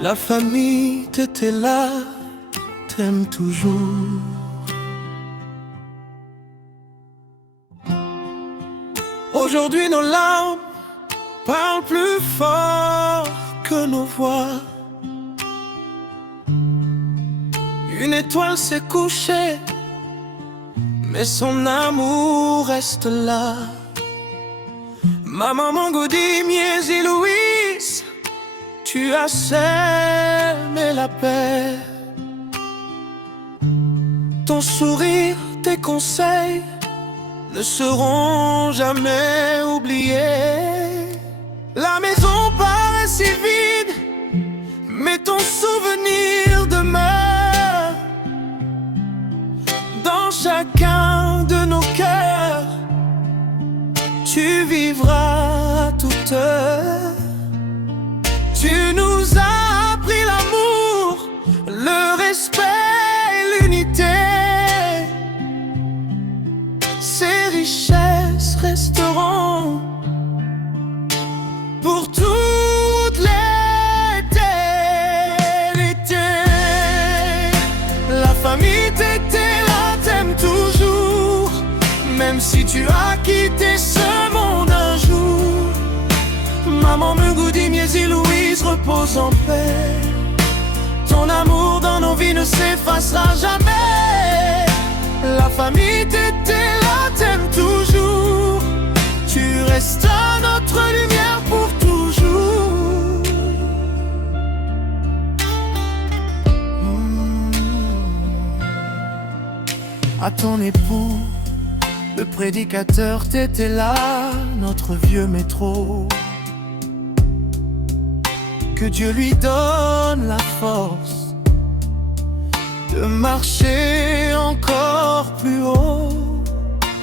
La famille t'était là, t'aime toujours. Aujourd'hui nos larmes parlent plus fort que nos voix. Une étoile s'est couchée, mais son amour reste là. Ma maman Gaudi, Mies et Louise, tu as semé la paix. Ton sourire, tes conseils ne seront jamais oubliés. La maison paraît si vide, mais ton souvenir demeure dans chacun de nos cœurs. Tu vivras à toute heure. Tu nous as appris l'amour, le respect et l'unité. Ces richesses resteront pour toute l'éternité. La famille t'était là, t'aime toujours, même si tu as quitté ce monde un jour. Maman Gaudi, Mies et Louise, repose en paix. Ton amour dans nos vies ne s'effacera jamais. La famille t'était là, t'aime toujours. Tu restes notre lumière pour toujours. À ton époux, le prédicateur, t'étais là, notre vieux métro. Que Dieu lui donne la force de marcher encore plus haut.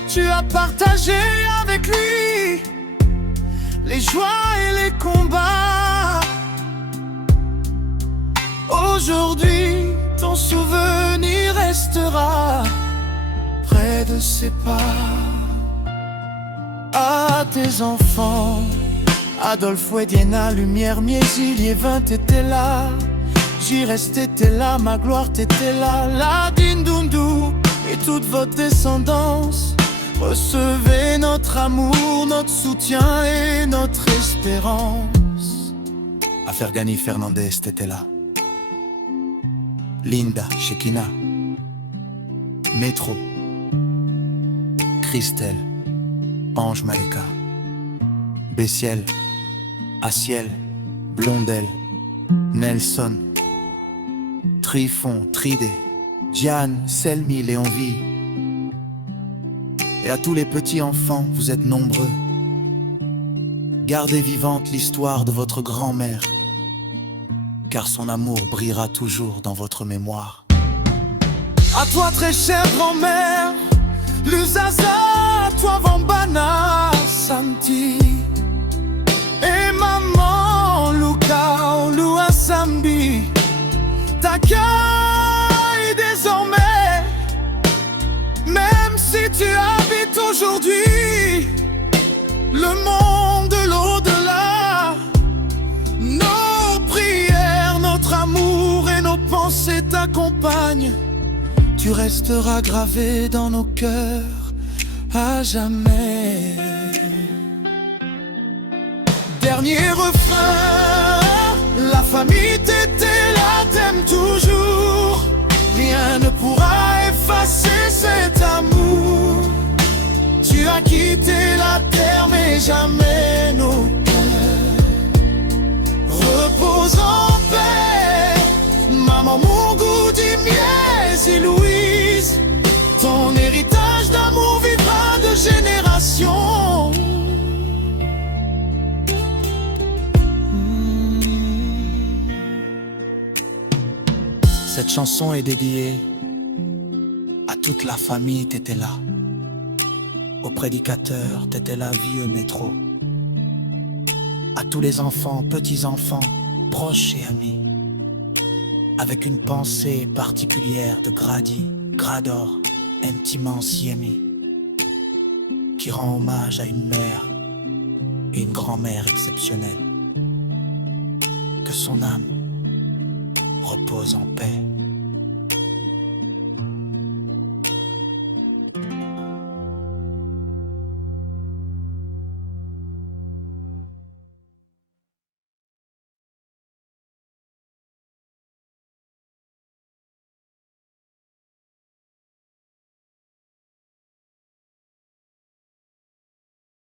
Tu as partagé avec lui les joies et les combats. Aujourd'hui, ton souvenir restera près de ses pas. À tes enfants, Adolphe, Diana, Lumière, Mies, Liévin, t'étais là. J'y restais, t'étais là, ma gloire, t'étais là. La Dindundou et toute votre descendance, recevez notre amour, notre soutien et notre espérance. À Fergani Fernandez, t'étais là. Linda, Shekina, Métro, Christelle, Ange Malika, Bessiel, Aciel, Blondel, Nelson, Trifon, Tridé, Diane, Selmi, Léonville. Et à tous les petits enfants, vous êtes nombreux. Gardez vivante l'histoire de votre grand-mère, car son amour brillera toujours dans votre mémoire. À toi très chère grand-mère, Luzaza, toi Vambana, Santi. Et maman, Luka, Lua Sambi, t'accueille désormais. Même si tu habites aujourd'hui le monde de l'au-delà, nos prières, notre amour et nos pensées t'accompagnent. Tu resteras gravé dans nos cœurs à jamais. Dernier refrain, la famille t'était là, t'aime toujours. Rien ne pourra effacer cet amour. Tu as quitté la terre mais jamais nos cœurs. Repose en paix, maman Gaudi, Mies et Louise. Ton héritage d'amour vivra de génération. Cette chanson est dédiée à toute la famille, t'étais là. Au prédicateur, t'étais là, vieux métro. À tous les enfants, petits-enfants, proches et amis. Avec une pensée particulière de Grady, Grador, Intimance Yemi, qui rend hommage à une mère une grand-mère exceptionnelle. Que son âme repose en paix.